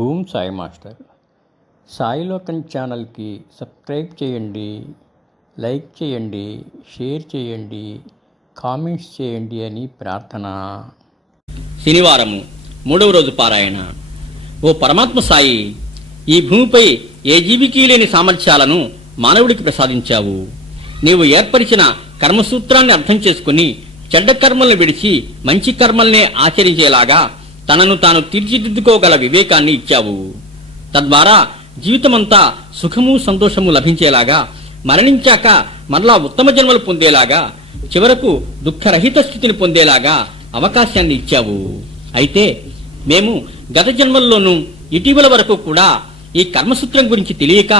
Om Sai master. సాయిలోకం ఛానల్కి subscribe చేయండి, like చేయండి, షేర్ చేయండి, కామెంట్స్ చేయండి అని ప్రార్థన. శనివారము 3వ రోజు పారాయణ. ఓ పరమాత్మ సాయి, ఈ భూమిపై ఏ జీవికి లేని సామర్థ్యాలను మానవుడికి ప్రసాదించావు. నీవు ఏర్పరిచిన కర్మసూత్రాన్ని అర్థం చేసుకుని చెడ్డ కర్మలను విడిచి మంచి కర్మల్నే ఆచరించేలాగా తనను తాను తీర్చిదిద్దుకోగల వివేకాన్ని ఇచ్చావు. తద్వారా జీవితమంతా సుఖము సంతోషము లభించేలాగా, మరణించాక మరలా ఉత్తమ జన్మలు పొందేలాగా, చివరకు దుఃఖరహిత స్థితిని పొందేలాగా అవకాశాన్ని ఇచ్చావు. అయితే మేము గత జన్మల్లోనూ ఇటీవల వరకు కూడా ఈ కర్మసూత్రం గురించి తెలియక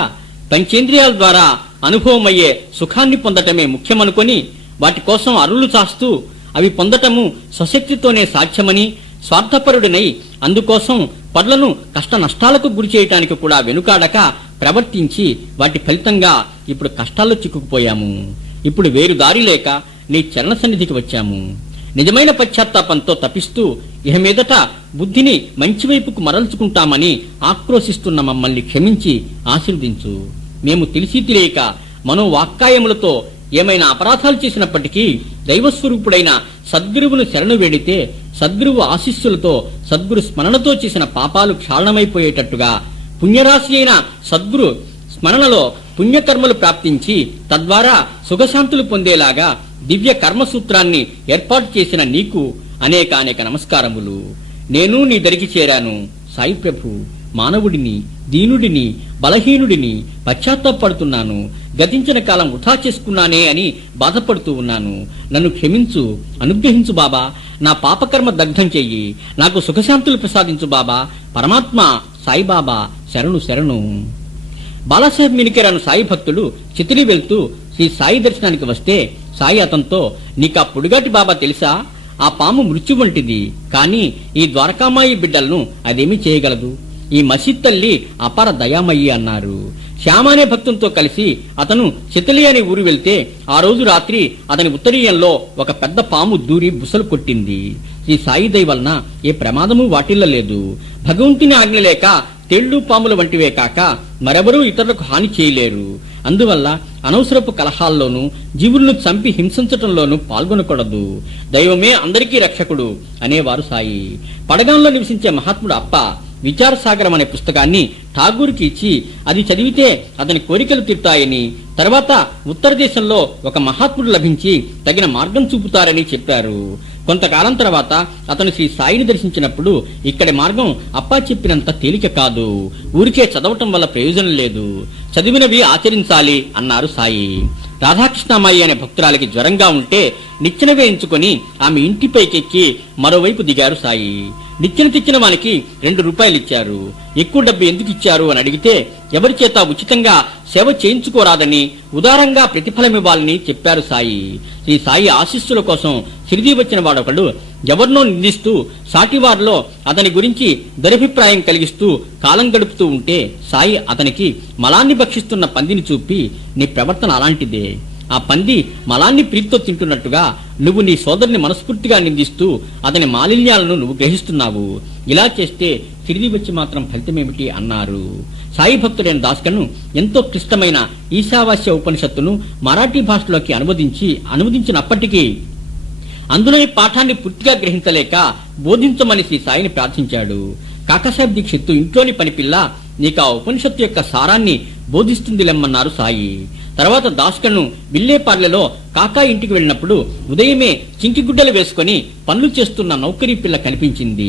పంచేంద్రియాల ద్వారా అనుభవమయ్యే సుఖాన్ని పొందటమే ముఖ్యమనుకొని వాటి కోసం అరులు చాస్తూ అవి పొందటము స్వశక్తితోనే సాధ్యమని స్వార్థపరుడినై అందుకోసం పరులను కష్ట నష్టాలకు గురి చేయటానికి కూడా వెనుకాడక ప్రవర్తించి వాటి ఫలితంగా ఇప్పుడు కష్టాల్లో చిక్కుకుపోయాము. ఇప్పుడు వేరు దారి లేక నీ చరణ సన్నిధికి వచ్చాము. నిజమైన పశ్చాత్తాపంతో తపిస్తూ ఇహ మీదట బుద్ధిని మంచి వైపుకు మరల్చుకుంటామని ఆక్రోశిస్తున్న మమ్మల్ని క్షమించి ఆశీర్వదించు. మేము తెలిసి తెలియక మనోవాక్కాయములతో ఏమైనా అపరాధాలు చేసినప్పటికీ దైవస్వరూపుడైన సద్గురువును శరణు వేడితే సద్గురువు ఆశీస్సులతో సద్గురు స్మరణతో చేసిన పాపాలు క్షాళనమైపోయేటట్టుగా పుణ్యరాశి అయిన సద్గురు స్మరణలో పుణ్యకర్మలు ప్రాప్తించి తద్వారా సుఖశాంతులు పొందేలాగా దివ్య కర్మసూత్రాన్ని ఏర్పాటు చేసిన నీకు అనేక నమస్కారములు. నేను నీ దరికి చేరాను సాయి ప్రభు. మానవుడిని, దీనుడిని, బలహీనుడిని, పశ్చాత్తాపడుతున్నాను. గతించిన కాలం వృధా చేసుకున్నానే అని బాధపడుతూ ఉన్నాను. నన్ను క్షమించు, అనుగ్రహించు బాబా. నా పాపకర్మ దగ్ధం చెయ్యి. నాకు సుఖశాంతులు ప్రసాదించు బాబా. పరమాత్మ సాయిబాబా శరణు శరణు. బాలాసాహెబ్ మినికేర్ అను సాయి భక్తుడు చితిలి వెళ్తూ శ్రీ సాయి దర్శనానికి వస్తే సాయి అతనితో, నీకా పొడిగాటి బాబా తెలుసా? ఆ పాము మృత్యు వంటిది, కానీ ఈ ద్వారకామాయి బిడ్డలను అదేమీ చేయగలదు. ఈ మసీద్ తల్లి అపార దయామయ్యి అన్నారు. శ్యామ అనే భక్తునితో కలిసి అతను చితలి అనే ఊరు వెళ్తే ఆ రోజు రాత్రి అతని ఉత్తరీయంలో ఒక పెద్ద పాము దూరి బుసలు కొట్టింది. ఈ సాయి దయ వలన ఏ ప్రమాదము వాటిల్లలేదు. భగవంతుని ఆజ్ఞ లేక తేళ్లు పాముల వంటివే కాక మరెవరూ ఇతరులకు హాని చేయలేరు. అందువల్ల అనవసరపు కలహాల్లోనూ జీవులను చంపి హింసించటంలోనూ పాల్గొనకూడదు. దైవమే అందరికీ రక్షకుడు అనేవారు సాయి. పడగంలో నివసించే మహాత్ముడు అప్ప విచారసాగరం అనే పుస్తకాన్ని ఠాగూర్కి ఇచ్చి అది చదివితే అతని కోరికలు తీరుతాయని, తర్వాత ఉత్తర దేశంలో ఒక మహాత్ముడు లభించి తగిన మార్గం చూపుతారని చెప్పారు. కొంతకాలం తర్వాత అతను శ్రీ సాయిని దర్శించినప్పుడు ఇక్కడి మార్గం అప్పా చెప్పినంత తేలిక కాదు, ఊరికే చదవటం వల్ల ప్రయోజనం లేదు, చదివినవి ఆచరించాలి అన్నారు సాయి. రాధాకృష్ణమాయి అనే భక్తురాలికి జ్వరంగా ఉంటే నిచ్చెన వేయించుకొని ఆమె ఇంటిపైకెక్కి మరోవైపు దిగారు సాయి. నిచ్చెన తెచ్చిన వానికి 2 రూపాయలు ఇచ్చారు. ఎక్కువ డబ్బు ఎందుకు ఇచ్చారు అని అడిగితే ఎవరి చేత ఉచితంగా సేవ చేయించుకోరాదని, ఉదారంగా ప్రతిఫలమివ్వాలని చెప్పారు సాయి. ఈ సాయి ఆశీస్సుల కోసం సిరిది వచ్చిన వాడొకడు ఎవరినో నిందిస్తూ సాటివారిలో అతని గురించి దురభిప్రాయం కలిగిస్తూ కాలం గడుపుతూ ఉంటే సాయి అతనికి మలాన్ని భక్షిస్తున్న పందిని చూపి, నీ ప్రవర్తన అలాంటిదే. ఆ పంది మలాన్ని ప్రీతితో తింటున్నట్టుగా నువ్వు నీ సోదరుని మనస్ఫూర్తిగా నిందిస్తూ అతని మాలిన్యాలను నువ్వు గ్రహిస్తున్నావు. ఇలా చేస్తే తిరిగి వచ్చి మాత్రం ఫలితమేమిటి అన్నారు. సాయి భక్తుడైన దాస్కర్ను ఎంతో క్లిష్టమైన ఈశావాస్య ఉపనిషత్తును మరాఠీ భాషలోకి అనువదించినప్పటికీ అందులోని పాఠాన్ని పూర్తిగా గ్రహించలేక బోధించమని శ్రీ సాయిని ప్రార్థించాడు. కాకాసాహెబ్ దీక్షిత్తు ఇంట్లోని పనిపిల్ల నీకు ఆ ఉపనిషత్తు యొక్క సారాన్ని బోధిస్తుంది లెమ్మన్నారు సాయి. తర్వాత దాస్కర్ను విల్లేపార్లలో కాకా ఇంటికి వెళ్ళినప్పుడు ఉదయమే చింకిగుడ్డలు వేసుకుని పనులు చేస్తున్న నౌకరీ పిల్ల కనిపించింది.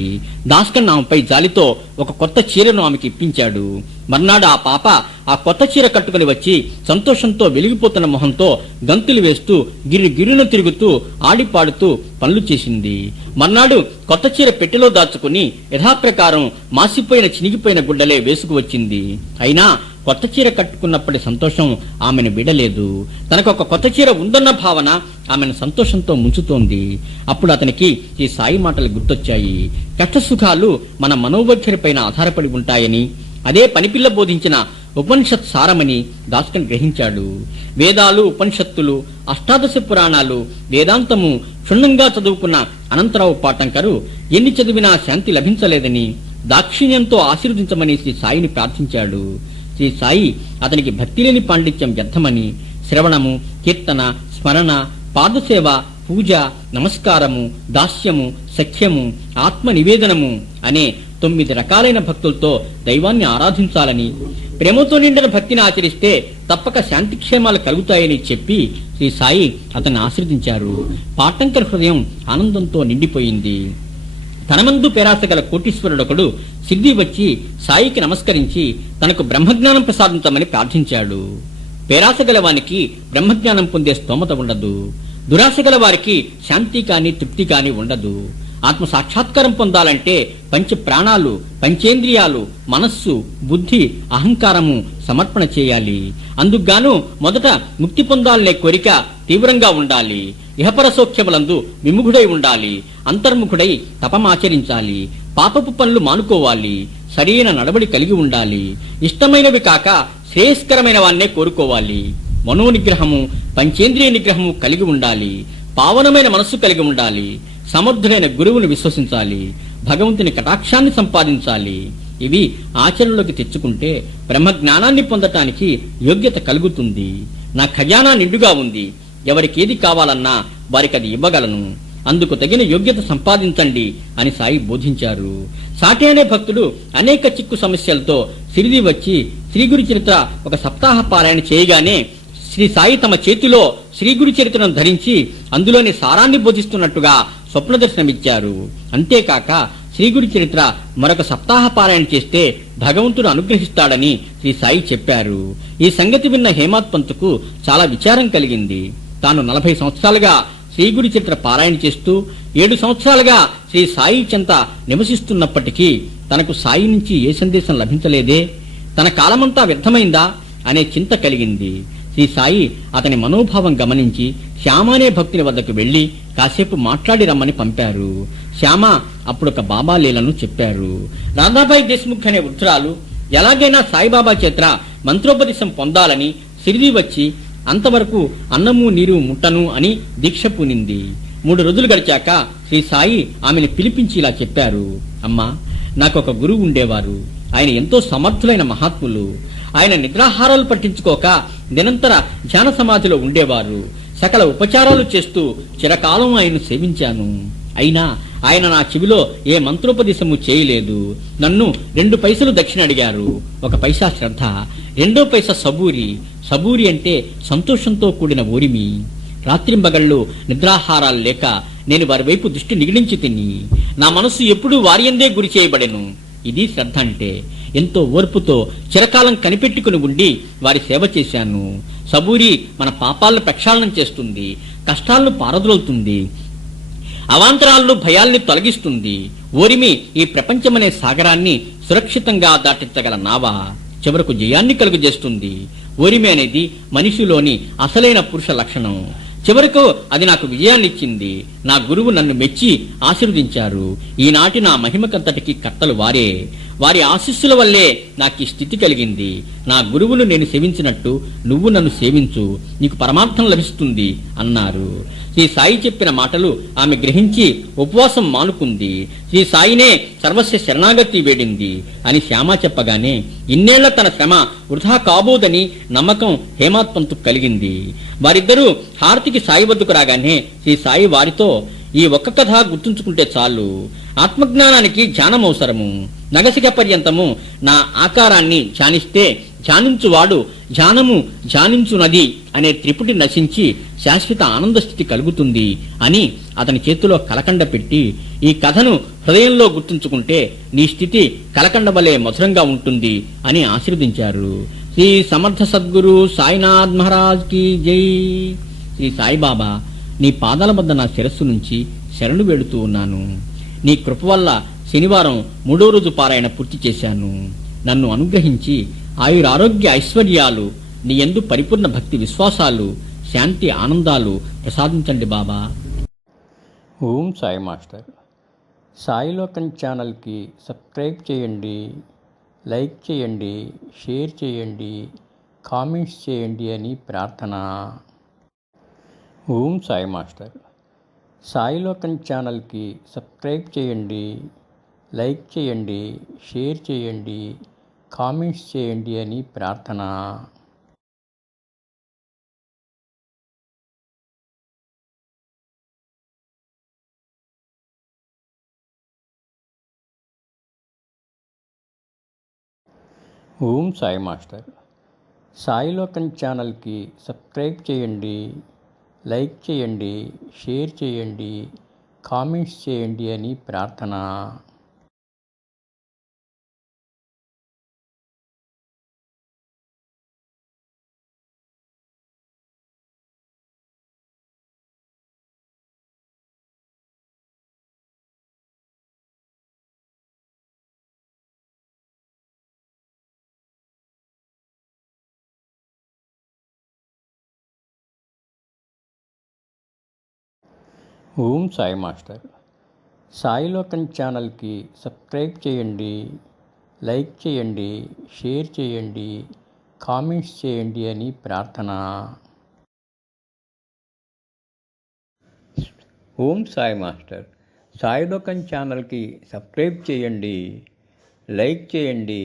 దాస్కర్ ఆమెపై జాలితో ఒక కొత్త చీరను ఆమెకి ఇప్పించాడు. మర్నాడు ఆ పాప ఆ కొత్త చీర కట్టుకుని వచ్చి సంతోషంతో వెలిగిపోతున్న మొహంతో గంతులు వేస్తూ గిర్రును తిరుగుతూ ఆడిపాడుతూ పనులు చేసింది. మర్నాడు కొత్త చీర పెట్టెలో దాచుకుని యథాప్రకారం మాసిపోయిన చినిగిపోయిన గుడ్డలే వేసుకు వచ్చింది. అయినా కొత్త చీర కట్టుకున్నప్పటి సంతోషం ఆమెను విడలేదు. తనకొక కొత్త చీర ఉందన్న భావన ఆమెను సంతోషంతో ముంచుతోంది. అప్పుడు అతనికి ఈ సాయి మాటలు గుర్తొచ్చాయి. కష్టసుఖాలు మన మనోవైఖరిపైన ఆధారపడి ఉంటాయని, అదే పనిపిల్ల బోధించిన ఉపనిషత్ సారమని దాస్కన్ గ్రహించాడు. వేదాలు, ఉపనిషత్తులు, అష్టాదశ పురాణాలు, వేదాంతము క్షుణ్ణంగా చదువుకున్న అనంతరావు పాటంకరు ఎన్ని చదివినా శాంతి లభించలేదని, దాక్షిణ్యంతో ఆశీర్వదించమని శ్రీ సాయిని ప్రార్థించాడు. శ్రీ సాయి అతనికి భక్తి లేని పాండిత్యం వ్యర్థమని శ్రవణము, కీర్తన, స్మరణ, పాదసేవ, పూజ, నమస్కారము, దాస్యము, సఖ్యము, ఆత్మ నివేదనము అనే 9 రకాలైన భక్తులతో దైవాన్ని ఆరాధించాలని, ప్రేమతో నిండిన భక్తిని ఆచరిస్తే తప్పక శాంతిక్షేమాలు కలుగుతాయని చెప్పి శ్రీ సాయి అతన్ని ఆశీర్వదించారు. పాటంకర్ హృదయం ఆనందంతో నిండిపోయింది. తనమందు పేరాస గల కోటీశ్వరుడొకడు సిద్ధి వచ్చి సాయికి నమస్కరించి తనకు బ్రహ్మజ్ఞానం ప్రసాదించమని ప్రార్థించాడు. పేరాస గలవానికి బ్రహ్మజ్ఞానం పొందే స్తోమత ఉండదు. దురాశ గల వారికి శాంతి కాని తృప్తి కాని ఉండదు. ఆత్మ సాక్షాత్కారం పొందాలంటే పంచ ప్రాణాలు, పంచేంద్రియాలు, మనస్సు, బుద్ధి, అహంకారము సమర్పణ చేయాలి. అందుకుగాను మొదట ముక్తి పొందాలనే కోరిక తీవ్రంగా ఉండాలి. ఇహపర సౌఖ్యములందు విముఖుడై ఉండాలి. అంతర్ముఖుడై తపమాచరించాలి. పాపపు పనులు మానుకోవాలి. సరైన నడవడి కలిగి ఉండాలి. ఇష్టమైనవి కాక శ్రేయస్కరమైన వాన్నే కోరుకోవాలి. మనోనిగ్రహము, పంచేంద్రియ నిగ్రహము కలిగి ఉండాలి. పావనమైన మనస్సు కలిగి ఉండాలి. సమర్థుడైన గురువును విశ్వసించాలి. భగవంతుని కటాక్షాన్ని సంపాదించాలి. ఇవి ఆచరణలోకి తెచ్చుకుంటే బ్రహ్మజ్ఞానాన్ని పొందటానికి యోగ్యత కలుగుతుంది. నా ఖజానా నిండుగా ఉంది. ఎవరికేది కావాలన్నా వారికి అది ఇవ్వగలను. అందుకు తగిన యోగ్యత సంపాదించండి అని సాయి బోధించారు. సాటి అనే భక్తుడు అనేక చిక్కు సమస్యలతో సిరిది వచ్చి శ్రీ గురు చరిత్ర ఒక సప్తాహ పారాయణ చేయగానే శ్రీ సాయి తమ చేతిలో శ్రీ గురు చరిత్రను ధరించి అందులోని సారాన్ని బోధిస్తున్నట్టుగా స్వప్న దర్శనమిచ్చారు. అంతేకాక శ్రీ గురు చరిత్ర మరొక సప్తాహ పారాయణ చేస్తే భగవంతుడు అనుగ్రహిస్తాడని శ్రీ సాయి చెప్పారు. ఈ సంగతి విన్న హేమాత్ పంత్కు చాలా విచారం కలిగింది. తాను 40 సంవత్సరాలుగా శ్రీ గురు చరిత్ర పారాయణ చేస్తూ 7 సంవత్సరాలుగా శ్రీ సాయి చెంత నివసిస్తున్నప్పటికీ తనకు సాయి నుంచి ఏ సందేశం లభించలేదే, తన కాలమంతా వ్యర్థమైందా అనే చింత కలిగింది. శ్రీ సాయి అతని మనోభావం గమనించి శ్యామ అనే భక్తుని వద్దకు వెళ్లి కాసేపు మాట్లాడి రమ్మని పంపారు. శ్యామ అప్పుడొక బాబా లీలను చెప్పారు. రాధాబాయి దేశ్ముఖ్ అనే వృద్ధురాలు ఎలాగైనా సాయిబాబా చేత మంత్రోపదేశం పొందాలని సిరిది వచ్చి అంతవరకు అన్నము నీరు ముట్టను అని దీక్ష పూనింది. 3 రోజులు గడిచాక శ్రీ సాయి ఆమెను పిలిపించి ఇలా చెప్పారు. అమ్మా, నాకొక గురువు ఉండేవారు. ఆయన ఎంతో సమర్థులైన మహాత్ములు. ఆయన నిద్రాహారాలు పట్టించుకోక నిరంతర ధ్యాన సమాధిలో ఉండేవారు. సకల ఉపచారాలు చేస్తూ చిరకాలం ఆయన్ను సేవించాను. అయినా ఆయన నా చెవిలో ఏ మంత్రోపదేశము చేయలేదు. నన్ను 2 పైసలు దక్షిణ అడిగారు. 1 పైసా శ్రద్ధ, 2 పైసా సబూరి. సబూరి అంటే సంతోషంతో కూడిన ఓరిమి. రాత్రింబగళ్ళు నిద్రాహారాలు లేక నేను వారి వైపు దృష్టి నిగిడించి తిని నా మనస్సు ఎప్పుడూ వారియందే గురి చేయబడెను. ఇది శ్రద్ధ అంటే. ఎంతో ఓర్పుతో చిరకాలం కనిపెట్టుకుని ఉండి వారి సేవ చేశాను. సబూరి మన పాపాలను ప్రక్షాళనం చేస్తుంది, కష్టాలను పారద్రోలుతుంది, అవాంతరాలను భయాల్ని తొలగిస్తుంది. ఓరిమి ఈ ప్రపంచమనే సాగరాన్ని సురక్షితంగా దాటించగల నావ, చివరకు జయాన్ని కలుగజేస్తుంది. ఓరిమి అనేది మనిషిలోని అసలైన పురుష లక్షణం. చివరకు అది నాకు విజయాన్నిచ్చింది. నా గురువు నన్ను మెచ్చి ఆశీర్వదించారు. ఈనాటి నా మహిమకంతటికి కర్తలు వారే. వారి ఆశీస్సుల వల్లే నాకు ఈ స్థితి కలిగింది. నా గురువును నేను సేవించినట్టు నువ్వు నన్ను సేవించు, నీకు పరమార్థం లభిస్తుంది అన్నారు. శ్రీ సాయి చెప్పిన మాటలు ఆమె గ్రహించి ఉపవాసం మానుకుంది. శ్రీ సాయినే సర్వస్వ శరణాగతి వేడింది అని శ్యామ చెప్పగానే ఇన్నేళ్ల తన శ్రమ వృధా కాబోదని నమ్మకం హేమాత్ పంత్కు కలిగింది. వారిద్దరూ హారతికి సాయి వద్దకు రాగానే శ్రీ సాయి వారితో, ఈ ఒక్క కథ గుర్తుంచుకుంటే చాలు. ఆత్మజ్ఞానానికి ధ్యానం అవసరము. నగసిక పర్యంతము నా ఆకారాన్ని ధ్యానిస్తే ధ్యానించువాడు ధ్యానము ధ్యానించునది అనే త్రిపుటి నశించి శాశ్వత ఆనంద స్థితి కలుగుతుంది అని అతని చేతిలో కలకండ పెట్టి, ఈ కథను హృదయంలో గుర్తుంచుకుంటే నీ స్థితి కలకండ వలె మధురంగా ఉంటుంది అని ఆశీర్వదించారు. శ్రీ సమర్థ సద్గురు సాయినాథ్ మహారాజ్ కి జై. శ్రీ సాయిబాబా, నీ పాదాల వద్ద నా శిరస్సు నుంచి శరణు వేడుతూ ఉన్నాను. నీ కృప వల్ల శనివారం 3వ రోజు పారాయణ పూర్తి చేశాను. నన్ను అనుగ్రహించి ఆయురారోగ్య ఐశ్వర్యాలు, నీ యందు పరిపూర్ణ భక్తి విశ్వాసాలు, శాంతి ఆనందాలు ప్రసాదించండి బాబా. ఓం సాయి మాస్టర్. సాయిలోకం ఛానల్కి సబ్స్క్రైబ్ చేయండి, లైక్ చేయండి, షేర్ చేయండి, కామెంట్స్ చేయండి అని ప్రార్థన. ఓం సాయి మాస్టర్. సాయిలోకం ఛానల్కి సబ్స్క్రైబ్ చేయండి, లైక్ చేయండి, షేర్ చేయండి, కామెంట్స్ చేయండి అని ప్రార్థన. ఓం సాయి మాస్టర్. సాయిలోకం ఛానల్కి సబ్స్క్రైబ్ చేయండి, లైక్ చేయండి, షేర్ చేయండి, కామెంట్స్ చేయండి అని ప్రార్థన. ఓం సాయి మాస్టర్. సాయిలోకం ఛానల్కి సబ్స్క్రైబ్ చేయండి, లైక్ చేయండి, షేర్ చేయండి, కామెంట్స్ చేయండి అని ప్రార్థన. ఓం సాయి మాస్టర్. సాయిలోకం ఛానల్కి సబ్స్క్రైబ్ చేయండి, లైక్ చేయండి,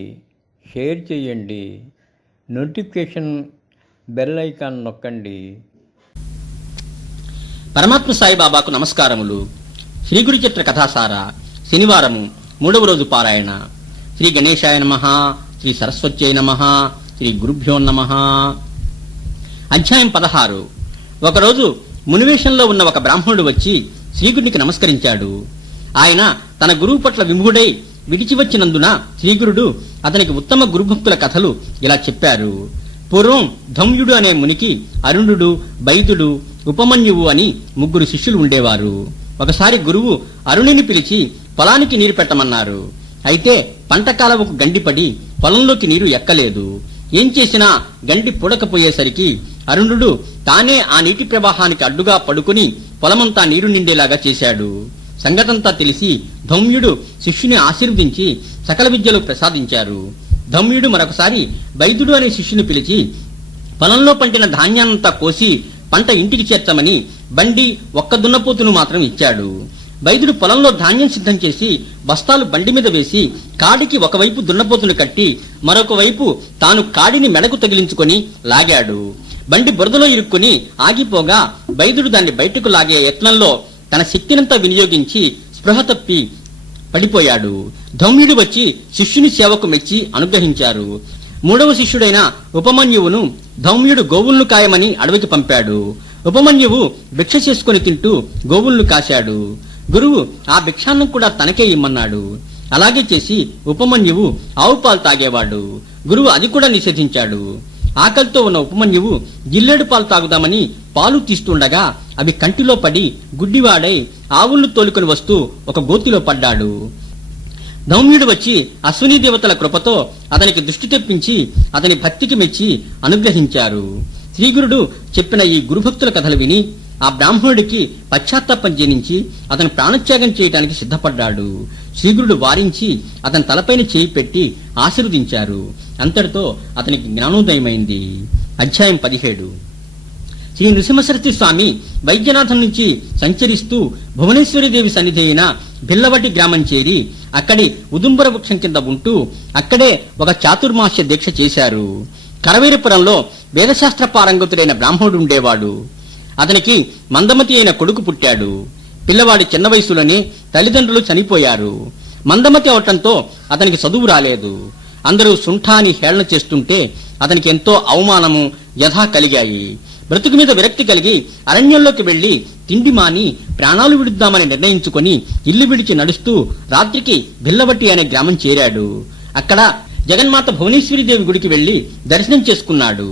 షేర్ చేయండి, నోటిఫికేషన్ బెల్ ఐకాన్ నొక్కండి. పరమాత్మ సాయిబాబాకు నమస్కారములు. శ్రీ గురు చరిత్ర కథాసార శనివారము 3వ రోజు పారాయణ. శ్రీ గణేశాయ నమః, శ్రీ సరస్వత్యై నమః, శ్రీ గురుభ్యో నమః. అధ్యాయం 16. ఒకరోజు మునివేషంలో ఉన్న ఒక బ్రాహ్మణుడు వచ్చి శ్రీగురునికి నమస్కరించాడు. ఆయన తన గురువు పట్ల విముఖుడై విడిచి వచ్చినందున శ్రీగురుడు అతనికి ఉత్తమ గురుభక్తుల కథలు ఇలా చెప్పారు. పూర్వం ధౌమ్యుడు అనే మునికి అరుణుడు, బైదుడు, ఉపమన్యువు అని 3 శిష్యులు ఉండేవారు. ఒకసారి గురువు అరుణుని పిలిచి పొలానికి నీరు పెట్టమన్నారు. అయితే పంట కాలవకు గండిపడి పొలంలోకి నీరు ఎక్కలేదు. ఏం చేసినా గండి పూడకపోయేసరికి అరుణుడు తానే ఆ నీటి ప్రవాహానికి అడ్డుగా పడుకుని పొలమంతా నీరు నిండేలాగా చేశాడు. సంగతంతా తెలిసి ధౌమ్యుడు శిష్యుని ఆశీర్వదించి సకల విద్యలు ప్రసాదించారు. ధౌమ్యుడు మరొకసారి వైద్యుడు అనే శిష్యుని పిలిచి పొలంలో పండిన ధాన్యాన్నంతా కోసి పంట ఇంటికి చేర్చమని బండి ఒక్క దున్నపోతును మాత్రం ఇచ్చాడు. వైద్యుడు పొలంలో ధాన్యం సిద్ధం చేసి బస్తాలు బండి మీద వేసి కాడికి ఒకవైపు దున్నపోతును కట్టి మరొక వైపు తాను కాడిని మెడకు తగిలించుకొని లాగాడు. బండి బురదలో ఇరుక్కుని ఆగిపోగా వైద్యుడు దాన్ని బయటకు లాగే యత్నంలో తన శక్తినంతా వినియోగించి స్పృహ తప్పి పడిపోయాడు. ధౌమ్యుడు వచ్చి శిష్యుని సేవకు మెచ్చి అనుగ్రహించారు. 3వ శిష్యుడైన ఉపమన్యువును ధౌమ్యుడు గోవులను కాయమని అడవికి పంపాడు. ఉపమన్యువు భిక్ష చేసుకుని తింటూ గోవులను కాశాడు. గురువు ఆ భిక్షాన్నం కూడా తనకే ఇమ్మన్నాడు. అలాగే చేసి ఉపమన్యువు ఆవు పాలు తాగేవాడు. గురువు అది కూడా నిషేధించాడు. ఆకలితో ఉన్న ఉపమన్యువు జిల్లేడు పాలు తాగుదామని పాలు తీస్తుండగా అవి కంటిలో పడి గుడ్డివాడై ఆవులను తోలుకొని వస్తూ ఒక గోతిలో పడ్డాడు. ధౌమ్యుడు వచ్చి అశ్విని దేవతల కృపతో అతనికి దృష్టి తెప్పించి అతని భక్తికి మెచ్చి అనుగ్రహించారు. శ్రీగురుడు చెప్పిన ఈ గురుభక్తుల కథలు విని ఆ బ్రాహ్మణుడికి పశ్చాత్తాపం జనించి అతను ప్రాణత్యాగం చేయడానికి సిద్ధపడ్డాడు. శ్రీగురుడు వారించి అతని తలపైన చేయి పెట్టి ఆశీర్వదించారు. అంతటితో అతనికి జ్ఞానోదయమైంది. అధ్యాయం 17. శ్రీ నృసింహసరస్వతి స్వామి వైద్యనాథం నుంచి సంచరిస్తూ భువనేశ్వరీదేవి సన్నిధి అయిన బిల్లవటి గ్రామం చేరి అక్కడి ఉదుంబర వృక్షం కింద ఉంటూ అక్కడే ఒక చాతుర్మాస్య దీక్ష చేశారు. కరవీరపురంలో వేదశాస్త్ర పారంగతుడైన బ్రాహ్మణుడు ఉండేవాడు. అతనికి మందమతి అయిన కొడుకు పుట్టాడు. పిల్లవాడి చిన్న వయసులోనే తల్లిదండ్రులు చనిపోయారు. మందమతి అవటంతో అతనికి చదువు రాలేదు. అందరూ సుంఠాని హేళన చేస్తుంటే అతనికి ఎంతో అవమానము యథా కలిగాయి. బ్రతుకు మీద విరక్తి కలిగి అరణ్యంలోకి వెళ్లి తిండి మాని ప్రాణాలు విడుద్దామని నిర్ణయించుకుని ఇల్లు విడిచి నడుస్తూ రాత్రికి బిల్లవట్టి అనే గ్రామం చేరాడు. అక్కడ జగన్మాత భువనేశ్వరీదేవి గుడికి వెళ్లి దర్శనం చేసుకున్నాడు.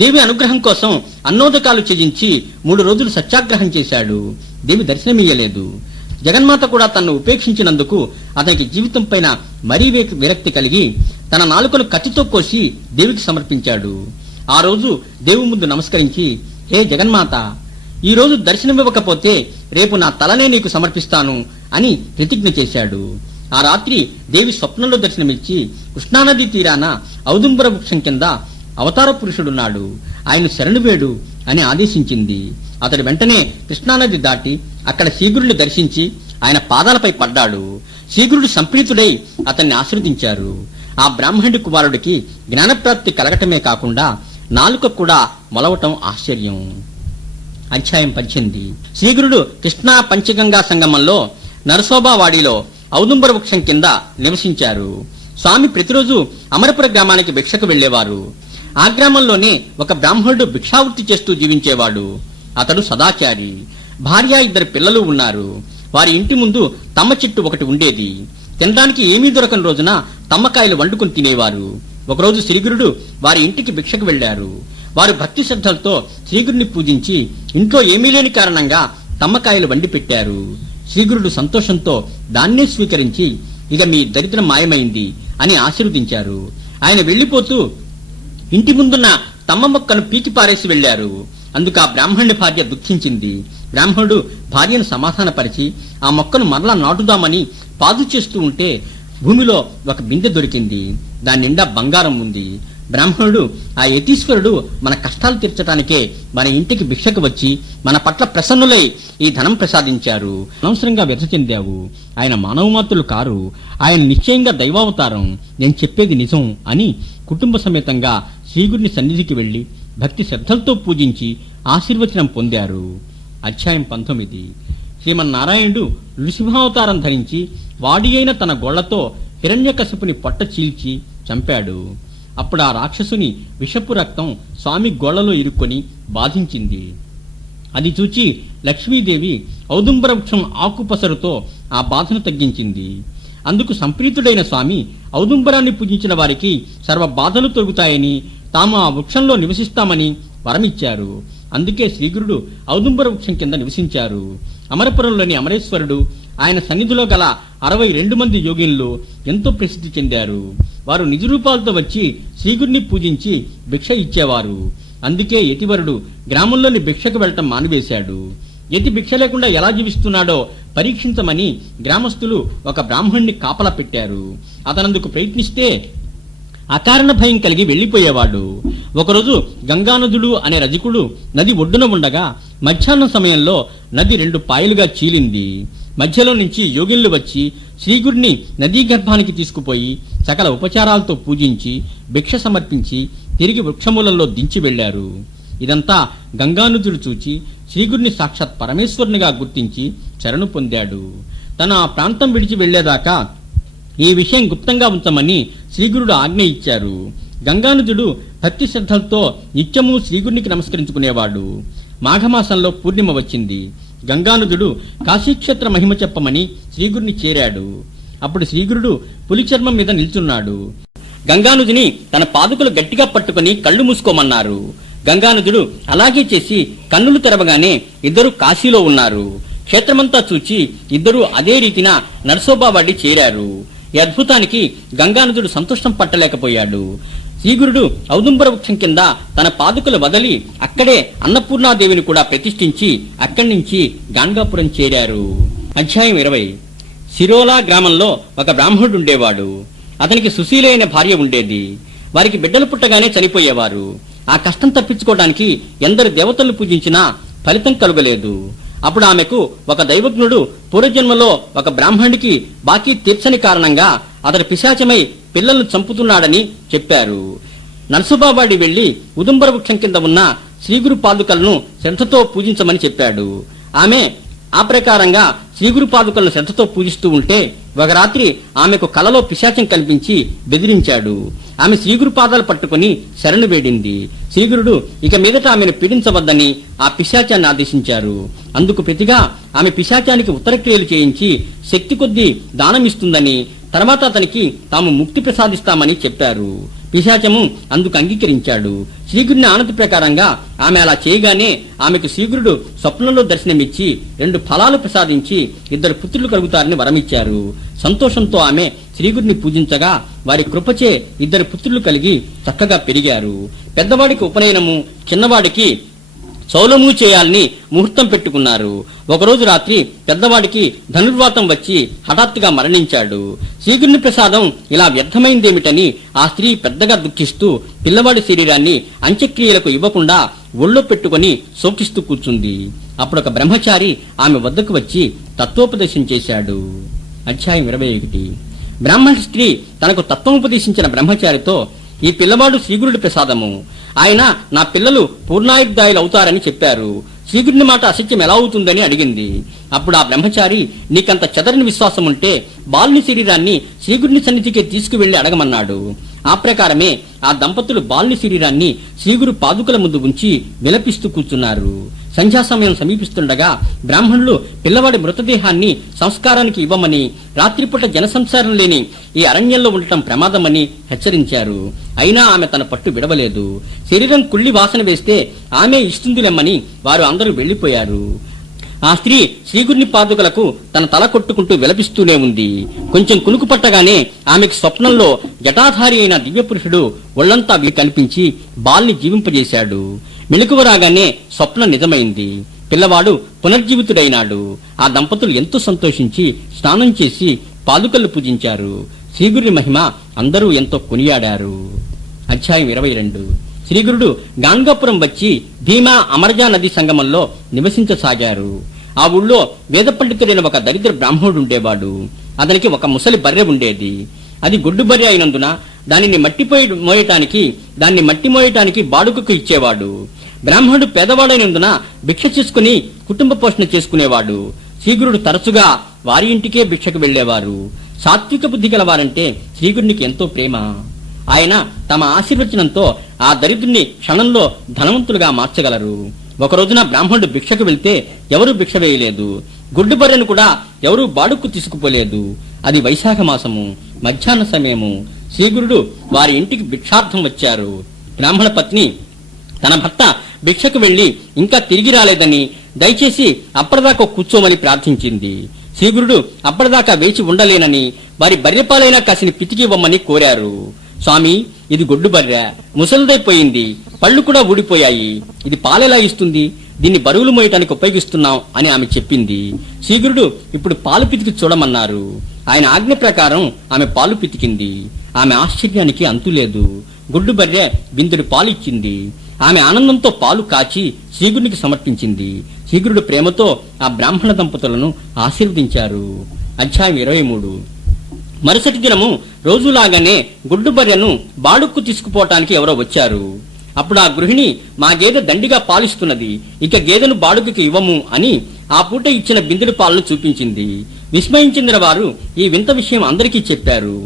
దేవి అనుగ్రహం కోసం అన్నోదకాలు త్యజించి 3 రోజులు సత్యాగ్రహం చేశాడు. దేవి దర్శనమియ్యలేదు. జగన్మాత కూడా తన్ను ఉపేక్షించినందుకు అతనికి జీవితం పైన మరీ విరక్తి కలిగి తన నాలుకను కత్తితో కోసి దేవికి సమర్పించాడు. ఆ రోజు దేవి ముందు నమస్కరించి, హే జగన్మాత, ఈ రోజు దర్శనమివ్వకపోతే రేపు నా తలనే నీకు సమర్పిస్తాను అని ప్రతిజ్ఞ చేశాడు. ఆ రాత్రి దేవి స్వప్నంలో దర్శనమిచ్చి కృష్ణానది తీరాన ఔదుంబర వృక్షం కింద అవతార పురుషుడున్నాడు, ఆయన శరణు వేడు అని ఆదేశించింది. అతడు వెంటనే కృష్ణానది దాటి అక్కడ శ్రీగురుని దర్శించి ఆయన పాదాలపై పడ్డాడు. శ్రీగురుడు సంప్రీతుడై అతన్ని ఆశీర్వదించారు. ఆ బ్రాహ్మణుడి కుమారుడికి జ్ఞానప్రాప్తి కలగటమే కాకుండా నాలుక కూడా మొలవటం ఆశ్చర్యం. అధ్యాయం 18. శ్రీగురుడు కృష్ణా పంచగంగా సంగమంలో నరసోబావాడిలో ఔదుంబర వృక్షం కింద నివసించారు. స్వామి ప్రతిరోజు అమరపుర గ్రామానికి భిక్షకు వెళ్లేవారు. ఆ గ్రామంలోనే ఒక బ్రాహ్మణుడు భిక్షావృత్తి చేస్తూ జీవించేవాడు. అతడు సదాచారి. భార్య, 2 పిల్లలు ఉన్నారు. వారి ఇంటి ముందు తమ్మ చెట్టు ఒకటి ఉండేది. తినడానికి ఏమీ దొరకని రోజున తమ్మకాయలు వండుకుని తినేవారు. ఒకరోజు శ్రీగురుడు వారి ఇంటికి భిక్షకు వెళ్లారు. వారు భక్తి శ్రద్ధలతో శ్రీగురుని పూజించి ఇంట్లో ఏమీ లేని కారణంగా తమ్మకాయలు వండి పెట్టారు. శ్రీగురుడు సంతోషంతో దాన్నే స్వీకరించి ఇక మీ దరిద్రం మాయమైంది అని ఆశీర్వదించారు. ఆయన వెళ్లిపోతూ ఇంటి ముందున్న తమ్మ మొక్కను పీకి పారేసి వెళ్లారు. అందుకు ఆ బ్రాహ్మణుని భార్య దుఃఖించింది. బ్రాహ్మణుడు భార్యను సమాధానపరిచి ఆ మొక్కను మరలా నాటుదామని పాదు చేస్తూ ఉంటే భూమిలో ఒక బిందె దొరికింది. దాని నిండా బంగారం ఉంది. బ్రాహ్మణుడు, ఆ యతీశ్వరుడు మన కష్టాలు తీర్చడానికే మన ఇంటికి భిక్షకు వచ్చి మన పట్ల ప్రసన్నులై ఈ ధనం ప్రసాదించారు. అనవసరంగా వ్యథ చెందావు. ఆయన మానవమాత్రులు కారు. ఆయన నిశ్చయంగా దైవావతారం. నేను చెప్పేది నిజం అని కుటుంబ సమేతంగా శ్రీగురుని సన్నిధికి వెళ్లి భక్తి శ్రద్ధలతో పూజించి ఆశీర్వచనం పొందారు. అధ్యాయం 19. శ్రీమన్నారాయణుడు నృసింహావతారం ధరించి వాడి అయిన తన గొళ్లతో హిరణ్యకశిపుని పొట్ట చీల్చి చంపాడు. అప్పుడు ఆ రాక్షసుని విషపు రక్తం స్వామి గోళ్లలో ఇరుక్కొని బాధించింది. అది చూచి లక్ష్మీదేవి ఔదుంబర వృక్షం ఆకుపసరుతో ఆ బాధను తగ్గించింది. అందుకు సంప్రీతుడైన స్వామి ఔదుంబరాన్ని పూజించిన వారికి సర్వ బాధలు తొలుగుతాయని, తాము ఆ వృక్షంలో నివసిస్తామని వరమిచ్చారు. అందుకే శ్రీగురుడు ఔదుంబర వృక్షం కింద నివసించారు. అమరపురంలోని అమరేశ్వరుడు, ఆయన సన్నిధిలో గల 62 మంది యోగినులు ఎంతో ప్రసిద్ధి చెందారు. వారు నిజ రూపాలతో వచ్చి శ్రీగురుని పూజించి భిక్ష ఇచ్చేవారు. అందుకే యతివరుడు గ్రామంలోని భిక్షకు వెళ్లటం మానివేశాడు. యతి భిక్ష లేకుండా ఎలా జీవిస్తున్నాడో పరీక్షించమని గ్రామస్తులు ఒక బ్రాహ్మణ్ణి కాపలా పెట్టారు. అతనందుకు ప్రయత్నిస్తే అకారణ భయం కలిగి వెళ్లిపోయేవాడు. ఒకరోజు గంగానదుడు అనే రజకుడు నది ఒడ్డున ఉండగా మధ్యాహ్నం సమయంలో నది 2 పాయలుగా చీలింది. మధ్యలో నుంచి యోగినులు వచ్చి శ్రీగురిని నదీ గర్భానికి తీసుకుపోయి సకల ఉపచారాలతో పూజించి భిక్ష సమర్పించి తిరిగి వృక్షమూలంలో దించి వెళ్లారు. ఇదంతా గంగానదుడు చూచి శ్రీగురిని సాక్షాత్ పరమేశ్వరునిగా గుర్తించి శరణు పొందాడు. తను ఆ ప్రాంతం విడిచి వెళ్లేదాకా ఈ విషయం గుప్తంగా ఉంచమని శ్రీగురుడు ఆజ్ఞ ఇచ్చారు. గంగానదుడు భక్తి శ్రద్ధలతో నిత్యము శ్రీగురునికి నమస్కరించుకునేవాడు. మాఘమాసంలో పూర్ణిమ వచ్చింది. గంగానదుడు కాశీక్షేత్ర మహిమ చెప్పమని శ్రీగురుని చేరాడు. అప్పుడు శ్రీగురుడు పులి చర్మం మీద నిల్చున్నాడు. గంగానదుని తన పాదుకలు గట్టిగా పట్టుకుని కళ్ళు మూసుకోమన్నారు. గంగానదుడు అలాగే చేసి కన్నులు తెరవగానే ఇద్దరు కాశీలో ఉన్నారు. క్షేత్రమంతా చూచి ఇద్దరూ అదే రీతిన నరసోబావాడి చేరారు. ఈ అద్భుతానికి గంగానదుడు సంతోషం పట్టలేకపోయాడు. శ్రీగురుడు ఔదుంబర వృక్షం కింద తన పాదుకలు వదలి అక్కడే అన్నపూర్ణాదేవిని కూడా ప్రతిష్ఠించి అక్కడి నుంచి గాన్గాపురం చేరారు. అధ్యాయం 20. సిరోలా గ్రామంలో ఒక బ్రాహ్మణుడు ఉండేవాడు. అతనికి సుశీలైన భార్య ఉండేది. వారికి బిడ్డలు పుట్టగానే చనిపోయేవారు. ఆ కష్టం తప్పించుకోవడానికి ఎందరు దేవతలు పూజించినా ఫలితం కలుగలేదు. అప్పుడు ఆమెకు ఒక దైవజ్ఞుడు పూర్వజన్మలో ఒక బ్రాహ్మణుడికి బాకీ తీర్చని కారణంగా అతడు పిశాచమై పిల్లలను చంపుతున్నాడని చెప్పారు. నరసుబావాడి వెళ్లి ఉదుంబర వృక్షం కింద ఉన్న శ్రీగురు పాదుకలను శ్రద్ధతో పూజించమని చెప్పాడు. ఆమె ఆ ప్రకారంగా శ్రీగురు పాదుకలను శ్రద్ధతో పూజిస్తూ ఉంటే ఒక రాత్రి ఆమెకు కలలో పిశాచం కనిపించి బెదిరించాడు. ఆమె శ్రీగురు పాదాలు పట్టుకుని శరణు వేడింది. శ్రీగురుడు ఇక మీదట ఆమెను పీడించవద్దని ఆ పిశాచాన్ని ఆదేశించారు. అందుకు ప్రతిగా ఆమె పిశాచానికి ఉత్తరక్రియలు చేయించి శక్తి కొద్దీ దానమిస్తుందని, తర్వాత అతనికి తాము ముక్తి ప్రసాదిస్తామని చెప్పారు. పిశాచము అందుకు అంగీకరించాడు. శ్రీగురుని ఆనతి ప్రకారంగా ఆమె అలా చేయగానే ఆమెకు శ్రీగురుడు స్వప్నంలో దర్శనమిచ్చి 2 ఫలాలు ప్రసాదించి 2 పుత్రులు కలుగుతారని వరమిచ్చారు. సంతోషంతో ఆమె శ్రీగురుని పూజించగా వారి కృపచే 2 పుత్రులు కలిగి చక్కగా పెరిగారు. పెద్దవాడికి ఉపనయనము, చిన్నవాడికి సౌలము చేయాలని ముహూర్తం పెట్టుకున్నారు. ఒకరోజు రాత్రి పెద్దవాడికి ధనుర్వాతం వచ్చి హఠాత్తుగా మరణించాడు. శ్రీగురుని ప్రసాదం ఇలా వ్యర్థమైందేమిటని ఆ స్త్రీ పెద్దగా దుఃఖిస్తూ పిల్లవాడి శరీరాన్ని అంత్యక్రియలకు ఇవ్వకుండా ఒళ్ళో పెట్టుకుని శోకిస్తూ కూర్చుంది. అప్పుడొక బ్రహ్మచారి ఆమె వద్దకు వచ్చి తత్వోపదేశం చేశాడు. అధ్యాయం 21. బ్రాహ్మణ స్త్రీ తనకు తత్వముపదేశించిన బ్రహ్మచారితో, ఈ పిల్లవాడు శ్రీగురుడి ప్రసాదము. ఆయన నా పిల్లలు పూర్ణాయుర్దాయులు అవుతారని చెప్పారు. శ్రీగురుని మాట అసత్యం ఎలా అవుతుందని అడిగింది. అప్పుడు ఆ బ్రహ్మచారి, నీకంత చెదరని విశ్వాసం ఉంటే బాలుని శరీరాన్ని శ్రీగురుని సన్నిధికి తీసుకువెళ్లి అడగమన్నాడు. ఆ ప్రకారమే ఆ దంపతులు బాలుని శరీరాన్ని శ్రీగురు పాదుకల ముందు ఉంచి విలపిస్తూ కూర్చున్నారు. సంధ్యా సమయం సమీపిస్తుండగా బ్రాహ్మణులు పిల్లవాడి మృతదేహాన్ని సంస్కారానికి ఇవ్వమని, రాత్రిపూట జనసంచారం లేని ఈ అరణ్యంలో ఉండటం ప్రమాదమని హెచ్చరించారు. అయినా ఆమె తన పట్టు విడవలేదు. శరీరం కుళ్ళి వాసన వేస్తే ఆమె ఇస్తుందిలెమ్మని వారు అందరూ వెళ్లిపోయారు. ఆ స్త్రీ శ్రీగురుని పాదుకలకు తన తల కొట్టుకుంటూ విలపిస్తూనే ఉంది. కొంచెం కునుకు పట్టగానే ఆమెకు స్వప్నంలో జటాధారి అయిన దివ్యపురుషుడు ఒళ్లంతా కనిపించి బాల్ని జీవింపజేశాడు. మెలకువ రాగానే స్వప్నం నిజమైంది. పిల్లవాడు పునర్జీవితుడైనాడు. ఆ దంపతులు ఎంతో సంతోషించి స్నానం చేసి పాదుకలు పూజించారు. శ్రీగురుని మహిమ అందరూ ఎంతో కొనియాడారు. అధ్యాయం 22. శ్రీగురుడు గాంగాపురం వచ్చి భీమా అమరజా నది సంగమంలో నివసించసాగారు. ఆ ఊళ్ళో వేద పండితుడైన ఒక దరిద్ర బ్రాహ్మణుడు ఉండేవాడు. అతనికి ఒక ముసలి బర్రె ఉండేది. అది గొడ్డు బర్రె అయినందున దానిని మట్టి మోయటానికి బాడుకకు ఇచ్చేవాడు. బ్రాహ్మణుడు పేదవాడైనందున భిక్ష చేసుకుని కుటుంబ పోషణ చేసుకునేవాడు. శ్రీగురుడు తరచుగా వారి ఇంటికే భిక్షకు వెళ్లేవారు. సాత్విక బుద్ధి గలవారంటే శ్రీగురునికి ఎంతో ప్రేమ. ఆయన తమ ఆశీర్వచనంతో ఆ దరిద్రుని క్షణంలో ధనవంతులుగా మార్చగలరు. ఒక రోజున బ్రాహ్మణుడు భిక్షకు వెళ్తే ఎవరూ భిక్ష వేయలేదు. గుడ్డు బర్రెను కూడా ఎవరూ బాడుక్కు తీసుకుపోలేదు. అది వైశాఖ మాసము, మధ్యాహ్న సమయము. శ్రీగురుడు వారి ఇంటికి భిక్షార్థం వచ్చారు. బ్రాహ్మణ పత్ని తన భర్త భిక్షకు వెళ్లి ఇంకా తిరిగి రాలేదని, దయచేసి అప్పటిదాకా కూర్చోమని ప్రార్థించింది. శ్రీగురుడు అప్పటిదాకా వేచి ఉండలేనని వారి బర్రెపాలైనా కాసిని పితికివ్వమని కోరారు. స్వామి, ఇది గొడ్డు బర్రె, ముసలిదైపోయింది, పళ్ళు కూడా ఊడిపోయాయి. ఇది పాలెలా ఇస్తుంది? దీన్ని బరువులు మోయటానికి ఉపయోగిస్తున్నాం అని ఆమె చెప్పింది. శ్రీగురుడు ఇప్పుడు పాలు పితికి చూడమన్నారు. ఆయన ఆజ్ఞ ప్రకారం ఆమె పాలు పితికింది. ఆమె ఆశ్చర్యానికి అంతులేదు. గుడ్డు బర్రె బిందుడు పాలు ఇచ్చింది. ఆమె ఆనందంతో పాలు కాచి శ్రీగురునికి సమర్పించింది. శ్రీగురుడు ప్రేమతో ఆ బ్రాహ్మణ దంపతులను ఆశీర్వదించారు. అధ్యాయం 23. మరుసటి దినము రోజులాగానే గుడ్డు బర్రెను బాడుక్కు తీసుకుపోవటానికి ఎవరో వచ్చారు. అప్పుడు ఆ గృహిణి, మా గేదె దండిగా పాలిస్తున్నది, ఇక గేదెను బాడుగుకి ఇవ్వము అని ఆ పూట ఇచ్చిన బిందెడు పాలను చూపించింది. విస్మయించిన వారు ఈ వింత విషయం అందరికీ చెప్పారు.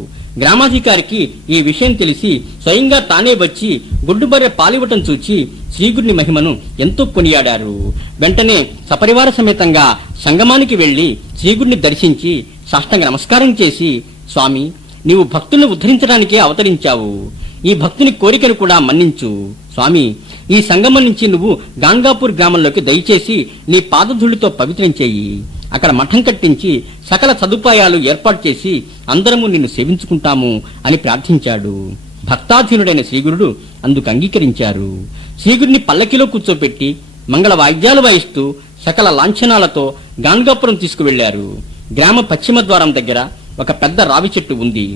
గ్రామాధికారికి ఈ విషయం తెలిసి స్వయంగా తానే వచ్చి గుడ్డుబర్రె పాలివ్వటం చూచి శ్రీగురుని మహిమను ఎంతో కొనియాడారు. వెంటనే సపరివార సమేతంగా సంగమానికి వెళ్లి శ్రీగురుని దర్శించి సాష్టాంగ నమస్కారం చేసి, స్వామి, నీవు భక్తులను ఉద్ధరించడానికే అవతరించావు. ఈ భక్తుని కోరికను కూడా మన్నించు. స్వామి, ఈ సంగమం నుంచి నువ్వు గాంగాపూర్ గ్రామంలోకి దయచేసి నీ పాదధూళితో పవిత్రం చేయి. అక్కడ మఠం కట్టించి సకల సదుపాయాలు ఏర్పాటు చేసి అందరము నిన్ను సేవించుకుంటాము అని ప్రార్థించాడు. భక్తాధీనుడైన శ్రీగురుడు అందుకు అంగీకరించారు. శ్రీగురుని పల్లకిలో కూర్చోపెట్టి మంగళ వాయిద్యాలు వాయిస్తూ సకల లాంఛనాలతో గాంగాపురం తీసుకువెళ్లారు. గ్రామ పశ్చిమ ద్వారం దగ్గర ఒక పెద్ద రావి చెట్టు ఉంది.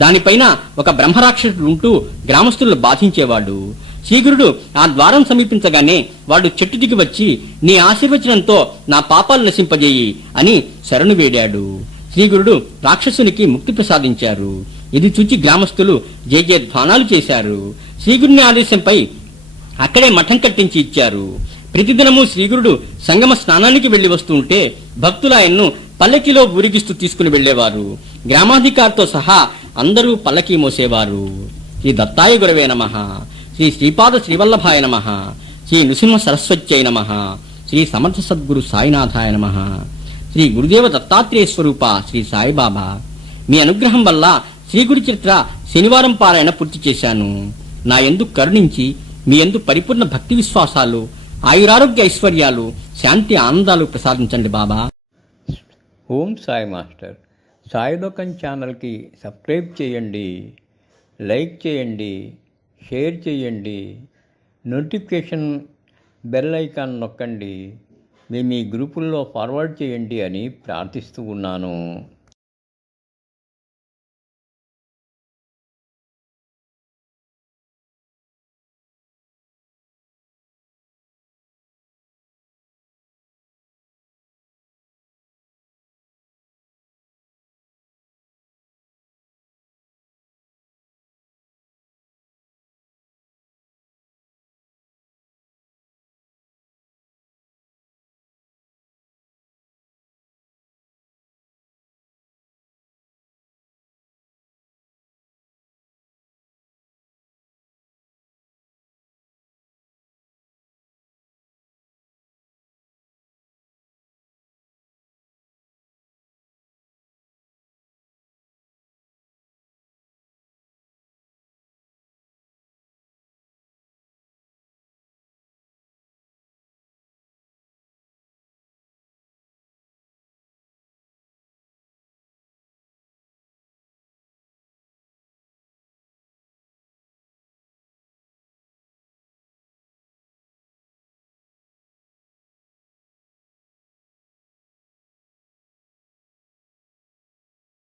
దానిపైన ఒక బ్రహ్మరాక్షసుడు ఉంటూ గ్రామస్తులను బాధించేవాడు. శ్రీగురుడు ఆ ద్వారం సమీపించగానే వాడు చెట్టు దిగి వచ్చి, నీ ఆశీర్వచనంతో నా పాపాలు నశింపజేయి అని శరణు వేడాడు. శ్రీగురుడు రాక్షసునికి ముక్తి ప్రసాదించారు. ఇది చూచి గ్రామస్తులు జయధ్వానాలు చేశారు. శ్రీగురుని ఆదేశంపై అక్కడే మఠం కట్టించి ఇచ్చారు. ప్రతిదినము శ్రీగురుడు సంగమ స్నానానికి వెళ్లి వస్తుంటే భక్తులు ఆయన్ను పల్లకిలో ఊరిగిస్తూ తీసుకుని వెళ్లేవారు. గ్రామాధికారితో సహా అందరూ పల్లకి మోసేవారు. శ్రీ దత్తాయ గురవే నమః, శ్రీ శ్రీపాద శ్రీవల్లభాయ నమః, శ్రీ నృసింహ సరస్వత్యై నమః, శ్రీ సమర్థ సద్గురు సాయినాథాయ నమః, శ్రీ గురుదేవ దత్తాత్రేయ స్వరూప శ్రీ సాయిబాబా. మీ అనుగ్రహం వల్ల శ్రీగుడి చరిత్ర శనివారం పారాయణ పూర్తి చేశాను. నా యందు కరుణించి మీ యందు పరిపూర్ణ భక్తి విశ్వాసాలు, ఆయురారోగ్య ఐశ్వర్యాలు, శాంతి ఆనందాలు ప్రసాదించండి బాబా. ఓం సాయి మాస్టర్. సాయిలోకం ఛానల్కి సబ్స్క్రైబ్ చేయండి, లైక్ చేయండి, షేర్ చేయండి, నోటిఫికేషన్ బెల్ ఐకాన్ నొక్కండి, మీ గ్రూపుల్లో ఫార్వర్డ్ చేయండి అని ప్రార్థిస్తూ ఉన్నాను.